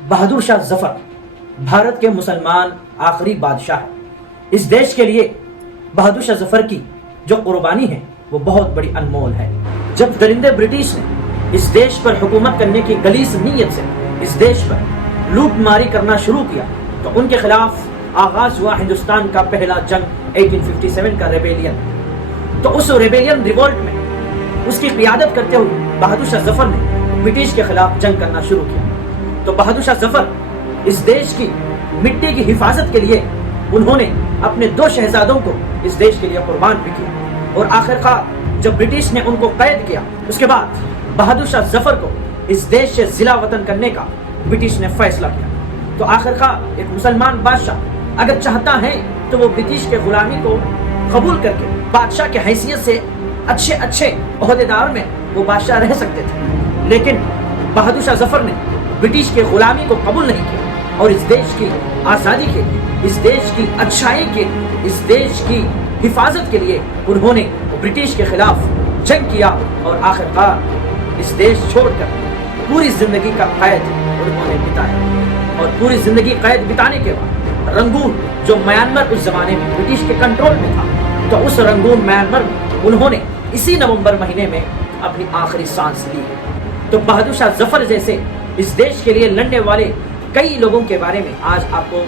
बहादुर शाह जफर भारत के मुसलमान आखिरी बादशाह हैं। इस देश के लिए बहादुर शाह जफर की जो कुर्बानी है वो बहुत बड़ी अनमोल है। जब दरिंदे ब्रिटिश ने इस देश पर हुकूमत करने की गलीस नीयत से इस देश पर लूटमारी करना शुरू किया तो उनके खिलाफ आगाज हुआ हिंदुस्तान का पहला जंग 1857 का रेबेलियन। तो उस रेबेलियन रिवोल्ट में उसकी क़ियादत करते हुए बहादुर शाह जफर ने ब्रिटिश के खिलाफ जंग करना शुरू किया। तो बहादुर शाह जफर इस देश की मिट्टी की हिफाजत के लिए उन्होंने अपने 2 शहजादों को इस देश के लिए कुर्बान भी किया। और आखिरकार जब ब्रिटिश ने उनको कैद किया उसके बाद बहादुर शाह जफर को इस देश से जिला वतन करने का ब्रिटिश ने फैसला किया। तो आखिरकार एक मुसलमान बादशाह अगर चाहता है तो वो ब्रिटिश के गुलामी को कबूल करके बादशाह की हैसियत से अच्छे ओहदेदार में वो बादशाह रह सकते थे, लेकिन बहादुर शाह जफर ने ब्रिटिश के गुलामी को कबूल नहीं किया और इस देश की आज़ादी के लिए, इस देश की अच्छाई के, इस देश की हिफाजत के लिए उन्होंने ब्रिटिश के खिलाफ जंग किया और आखिरकार इस देश छोड़कर पूरी जिंदगी का कैद उन्होंने बिताया। और पूरी जिंदगी कैद बिताने के बाद रंगून, जो म्यांमार उस जमाने में ब्रिटिश के कंट्रोल में था, तो उस रंगून म्यांमार में उन्होंने इसी नवंबर महीने में अपनी आखिरी सांस ली है। तो बहादुर शाह जफर जैसे इस देश के लिए लड़ने वाले कई लोगों के बारे में आज आपको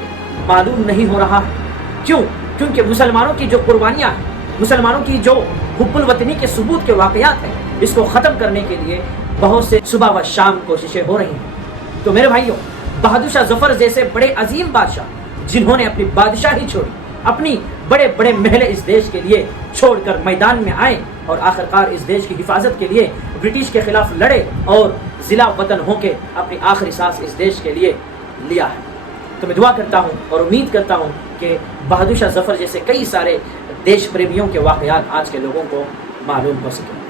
मालूम नहीं हो रहा है। क्यों? क्योंकि मुसलमानों की जो कुर्बानियां हैं, मुसलमानों की जो हुब्बुल वतनी के सबूत के वाकयात हैं, इसको ख़त्म करने के लिए बहुत से सुबह व शाम कोशिशें हो रही हैं। तो मेरे भाइयों, बहादुर शाह जफर जैसे बड़े अजीम बादशाह जिन्होंने अपनी बादशाही छोड़ी, अपनी बड़े बड़े महल इस देश के लिए छोड़कर मैदान में आए और आखिरकार इस देश की हिफाजत के लिए ब्रिटिश के खिलाफ लड़े और जिला वतन होकर अपनी आखिरी सांस इस देश के लिए लिया है। तो मैं दुआ करता हूँ और उम्मीद करता हूँ कि बहादुर शाह जफर जैसे कई सारे देश प्रेमियों के वाकयात आज के लोगों को मालूम हो सके।